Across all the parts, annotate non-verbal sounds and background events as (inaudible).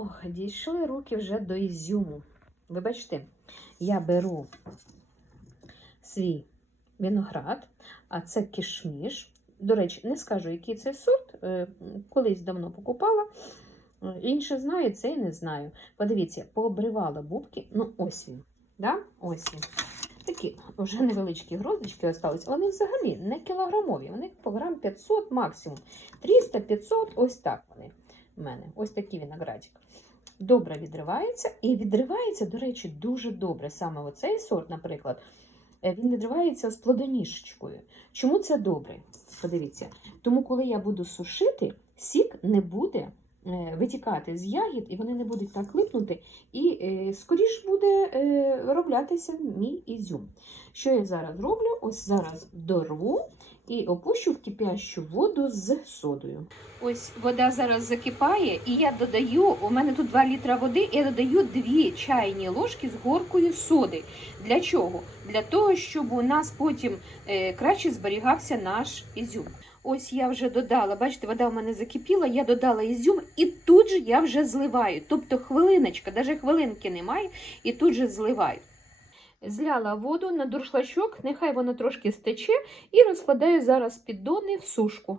Ох, дійшли руки вже до ізюму. Вибачте, я беру свій виноград, а це кишміш. До речі, не скажу, який це сорт. е, Колись давно покупала. Е, Інші знають, це і не знаю. Подивіться, пообривала бубки. Ну, ось він. Да? Ось він. Такі вже невеличкі гроздочки остались. Вони взагалі не кілограмові, вони по грам 500 максимум. 300-500, ось так вони в мене. Ось такий виноградик. Добре відривається. І відривається, до речі, дуже добре. Саме оцей сорт, наприклад, е, він відривається з плодоніжечкою. Чому це добре? Подивіться. Тому, коли я буду сушити, сік не буде витікати з ягід, і вони не будуть так липнути, і е, скоріш буде е, роблятися мій ізюм. Що я зараз роблю? Ось зараз дорву і опущу в кипящу воду з содою. Ось вода зараз закипає, і я додаю, у мене тут 2 літра води, я додаю 2 чайні ложки з горкою соди. Для чого? Для того, щоб у нас потім е, краще зберігався наш ізюм. Ось я вже додала, бачите, вода в мене закипіла, я додала ізюм, і тут же я вже зливаю. Тобто хвилиночка, навіть хвилинки немає, і тут же зливаю. Зляла воду на дуршлачок, нехай воно трошки стече, і розкладаю зараз піддони в сушку.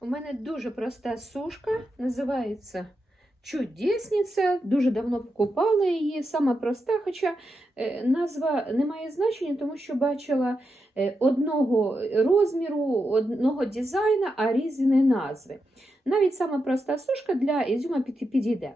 У мене дуже проста сушка, називається Чудесниця. Дуже давно покупала її, сама проста, хоча е, назва не має значення, тому що бачила е, одного розміру, одного дизайна, а різні назви. Навіть сама проста сушка для ізюма підійде.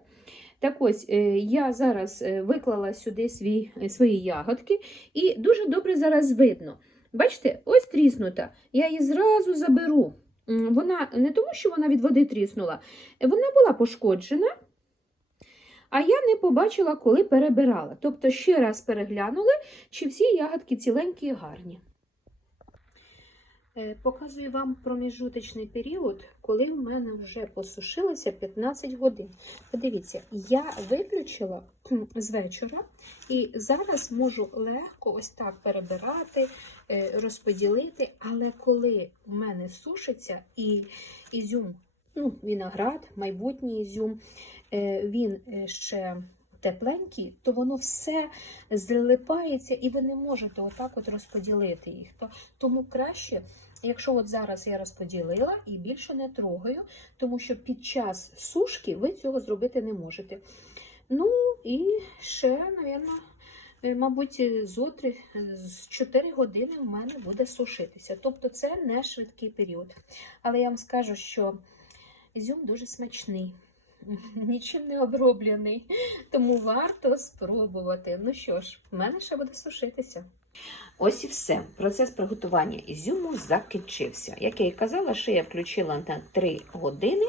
Так ось, е, я зараз виклала сюди свій, свої ягодки, і дуже добре зараз видно. Бачите, ось тріснута. Я її зразу заберу. Вона не тому, що вона від води тріснула, вона була пошкоджена, а я не побачила, коли перебирала. Тобто ще раз переглянули, чи всі ягодки ціленькі і гарні. Е, Показую вам проміжуточний період, коли в мене вже посушилося 15 годин. Подивіться, я виключила з вечора і зараз можу легко ось так перебирати, е, розподілити. Але коли в мене сушиться і ізюм, ну, виноград, майбутній ізюм, е, він ще тепленький, то воно все злипається і ви не можете отак от розподілити їх. Тому краще. Якщо от зараз я розподілила і більше не трогаю, тому що під час сушки ви цього зробити не можете. Ну і ще, напевно, мабуть, зотри з 4 години в мене буде сушитися. Тобто це не швидкий період. Але я вам скажу, що ізюм дуже смачний, (laughs) нічим не оброблений, тому варто спробувати. Ну що ж, в мене ще буде сушитися. Ось і все. Процес приготування ізюму закінчився. Як я і казала, що я включила на 3 години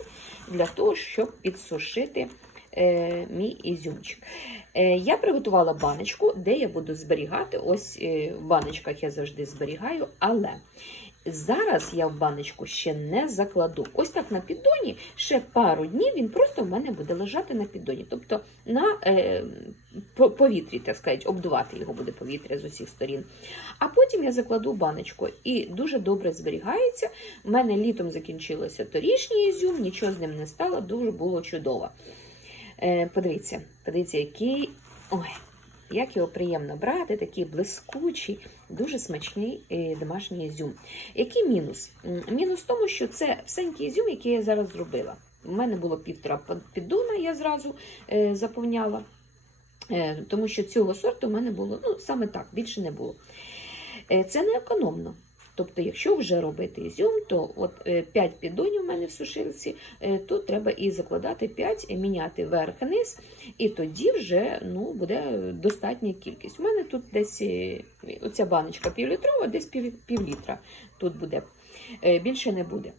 для того, щоб підсушити е, мій ізюмчик. Е, я приготувала баночку, де я буду зберігати. Ось е, в баночках я завжди зберігаю, але зараз я в баночку ще не закладу. Ось так на піддоні ще пару днів він просто в мене буде лежати на піддоні. Тобто на е, повітрі, так сказати, обдувати його буде повітря з усіх сторін. А потім я закладу баночку і дуже добре зберігається. У мене літом закінчилося торішній ізюм, нічого з ним не стало, дуже було чудово. Е, подивіться, подивіться, який. Ой, як його приємно брати, такий блискучий, дуже смачний е, домашній ізюм. Який мінус? Мінус в тому, що це всенький ізюм, який я зараз зробила. У мене було півтора піддона, я зразу е, заповняла, е, тому що цього сорту в мене було ну, саме так, більше не було. Це не економно. Тобто, якщо вже робити ізюм, то от 5 піддонів у мене в сушилці, е, то треба і закладати 5, і міняти верх-низ, і тоді вже ну, буде достатня кількість. У мене тут десь е, оця баночка півлітрова, десь пів, пів літра тут буде. Е, Більше не буде.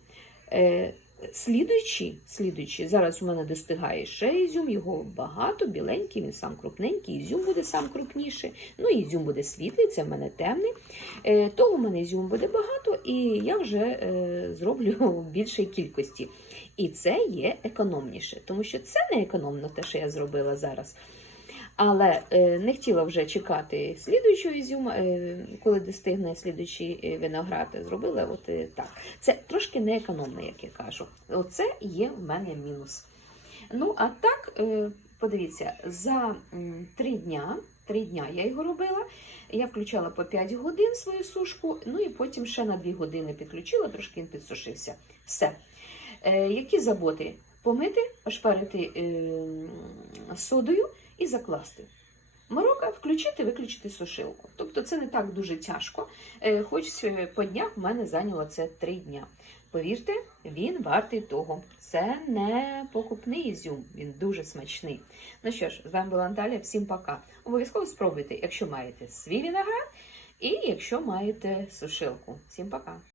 Слідуючий, слідуючий, зараз у мене достигає ще ізюм, його багато, біленький, він сам крупненький, ізюм буде сам крупніший. Ну, і ізюм буде світлий, це в мене темний. Е, Того в мене ізюм буде багато, і я вже е, зроблю (laughs) в більшій кількості. І це є економніше, тому що це не економно, те, що я зробила зараз. Але е, не хотіла вже чекати слідуючого ізюма, е, коли достигне слідуючий е, виноград. Зробила от так. Це трошки не економно, як я кажу. Оце є в мене мінус. Ну, а так, подивіться, за м, три дня, три дня я його робила. Я включала по 5 годин свою сушку, ну і потім ще на 2 години підключила, трошки він підсушився. Все. Е, які заботи? Помити, ошпарити е, содою і закласти. Морока включити, виключити сушилку. Тобто це не так дуже тяжко. Е, Хоч е, по днях в мене зайняло це 3 дня. Повірте, він вартий того. Це не покупний ізюм, він дуже смачний. Ну що ж, з вами була Наталя, всім пока. Обов'язково спробуйте, якщо маєте свій виноград і якщо маєте сушилку. Всім пока!